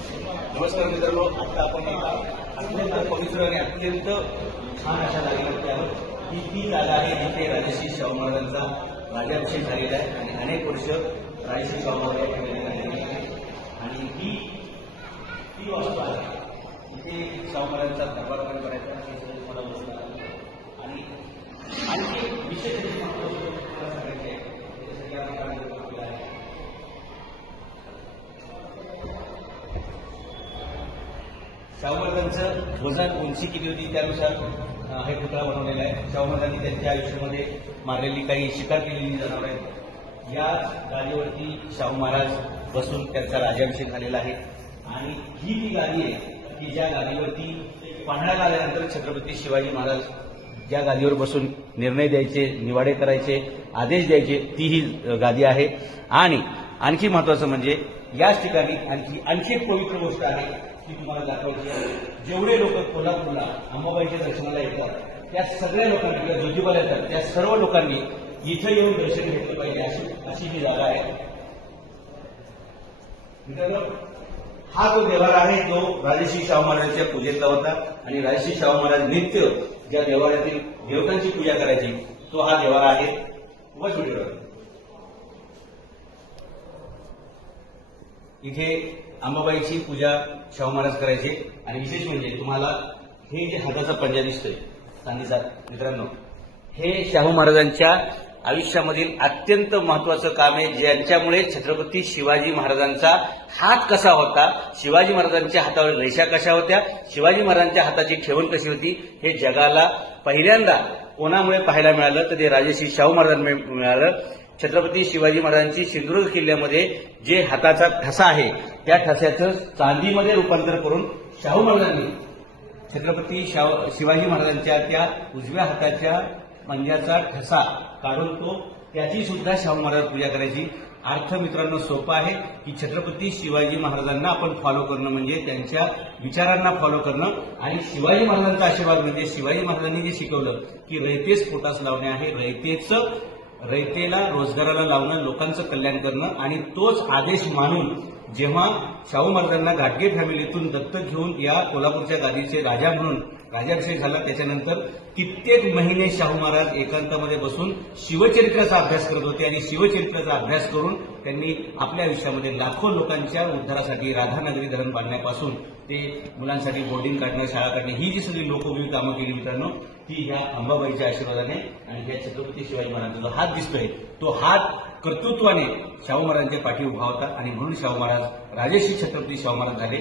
नमस्कार मित्रांनो आता आपण एका अत्यंत पवित्र आणि अत्यंत छान अशा जागेवरती आहोत. ही ती जागा आहे जिथे राजश्री शाहू महाराजांचा राजाभिषेक झालेला आहे आणि अनेक वर्ष राजश्री शाहू महाराज या ठिकाणी राहिलेले आहेत. आणि ही ती वास्तू आहे. इथे शाहू महाराजांचा दरबार पण करायचा हे सगळं तुम्हाला बसला आणि आणखी एक विशेष म्हणजे महत्त्वाचं तुम्हाला सांगायचं आहे त्याच्यासाठी आपण काय करतो आपल्याला शाहू महाराजांचं वजन उंची किती होती त्यानुसार हे पुतळा बनवलेला आहे. शाहू त्यांच्या आयुष्यामध्ये मारलेली काही शिकार केलेली जनावर आहेत. या गादीवरती शाहू महाराज बसून त्यांचा राजाभिषेक झालेला आहे. आणि ही ती गादी आहे की ज्या गादीवरती पन्हाळ्याला आल्यानंतर छत्रपती शिवाजी महाराज ज्या गादीवर बसून निर्णय द्यायचे निवाडे करायचे आदेश द्यायचे ती ही गादी आहे. आणि आणखी महत्वाचं म्हणजे याच ठिकाणी आणखी आणखी एक पवित्र गोष्ट आहे. ती तुम्हाला दाखवायची आहे. जेवढे लोक कोल्हापूरला अंबाबाईच्या दर्शनाला येतात त्या सगळ्या लोकांनी किंवा ज्योतिबाला येतात त्या सर्व लोकांनी इथं येऊन दर्शन घेतलं पाहिजे अशी अशी ही जागा आहे. मित्रांनो हा जो देवारा आहे तो राजेश्री शाहू महाराजांच्या पूजेतला होता. आणि राजेश्री शाहू महाराज नित्य ज्या देवाऱ्यातील देवतांची पूजा करायची तो हा देवारा आहे. उगाच व्हिडिओ इथे अंबाबाईची पूजा शाहू महाराज करायचे. आणि विशेष म्हणजे तुम्हाला हे जे हाताचा पंजा दिसतोय चांदीचा मित्रांनो हे शाहू महाराजांच्या आयुष्यामधील अत्यंत महत्वाचं काम आहे ज्यांच्यामुळे छत्रपती शिवाजी महाराजांचा हात कसा होता शिवाजी महाराजांच्या हातावर रेषा कशा होत्या शिवाजी महाराजांच्या हाताची ठेवण कशी होती हे जगाला पहिल्यांदा कोणामुळे पाहायला मिळालं तर ते राजश्री शाहू महाराजांमुळे मिळालं. छत्रपती शिवाजी महाराजांची सिंधुदुर्ग किल्ल्यामध्ये जे हाताचा ठसा आहे त्या ठस्याचं चांदीमध्ये रूपांतर करून शाहू महाराजांनी छत्रपती शाहू शिवाजी महाराजांच्या त्या उजव्या हाताच्या पंजाचा ठसा काढून तो त्याची सुद्धा शाहू महाराज पूजा करायची. अर्थ मित्रांनो सोपा आहे की छत्रपती शिवाजी महाराजांना आपण फॉलो करणं म्हणजे त्यांच्या विचारांना फॉलो करणं आणि शिवाजी महाराजांचा आशीर्वाद म्हणजे शिवाजी महाराजांनी जे शिकवलं की रयतेच पोटास लावणे आहे रयतेचं रयतेला रोजगाराला लावणं लोकांचं कल्याण करणं आणि तोच आदेश मानून जेव्हा शाहू महाराजांना घाटगे फॅमिलीतून दत्तक घेऊन या कोल्हापूरच्या गादीचे राजा म्हणून राजाभिषेक झाला त्याच्यानंतर कित्येक महिने शाहू महाराज एकांतामध्ये बसून शिवचरित्राचा अभ्यास करत होते आणि शिवचरित्राचा अभ्यास करून त्यांनी आपल्या आयुष्यामध्ये लाखो लोकांच्या उद्धारासाठी राधानगरी धरण बांधण्यापासून ते मुलांसाठी बोर्डिंग काढणं शाळा काढणं ही जी सगळी लोकोपयोगी कामं केली मित्रांनो ती ह्या अंबाबाईच्या आशीर्वादाने आणि त्या छत्रपती शिवाजी महाराजांचा हात दिसतोय तो हात कर्तृत्वाने शाहू महाराजांच्या पाठी उभा होता आणि म्हणून शाहू महाराज राजेश्री छत्रपती शाहू महाराज झाले.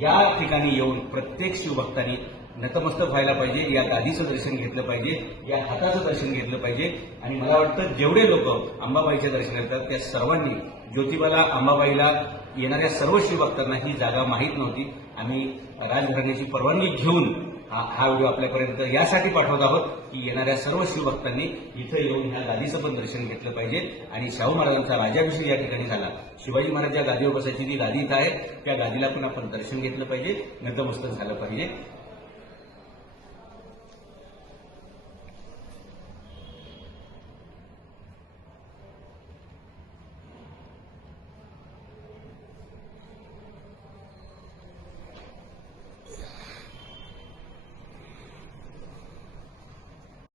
या ठिकाणी येऊन प्रत्येक शिवभक्तांनी नतमस्तक व्हायला पाहिजे या गादीचं दर्शन घेतलं पाहिजे या हाताचं दर्शन घेतलं पाहिजे. आणि मला वाटतं जेवढे लोक अंबाबाईच्या दर्शन येतात त्या सर्वांनी ज्योतिबाला अंबाबाईला येणाऱ्या सर्व शिवभक्तांना ही जागा माहीत नव्हती. आम्ही राजघराण्याची परवानगी घेऊन हा व्हिडिओ आपल्यापर्यंत यासाठी पाठवत आहोत की येणाऱ्या सर्व शिवभक्तांनी इथं येऊन ह्या गादीचं पण दर्शन घेतलं पाहिजे. आणि शाहू महाराजांचा राजाभिषेक या ठिकाणी झाला. शिवाजी महाराज ज्या गादीवर बसायची ती गादी इथं आहे त्या गादीला पण आपण दर्शन घेतलं पाहिजे. नतमस्तक झालं पाहिजे.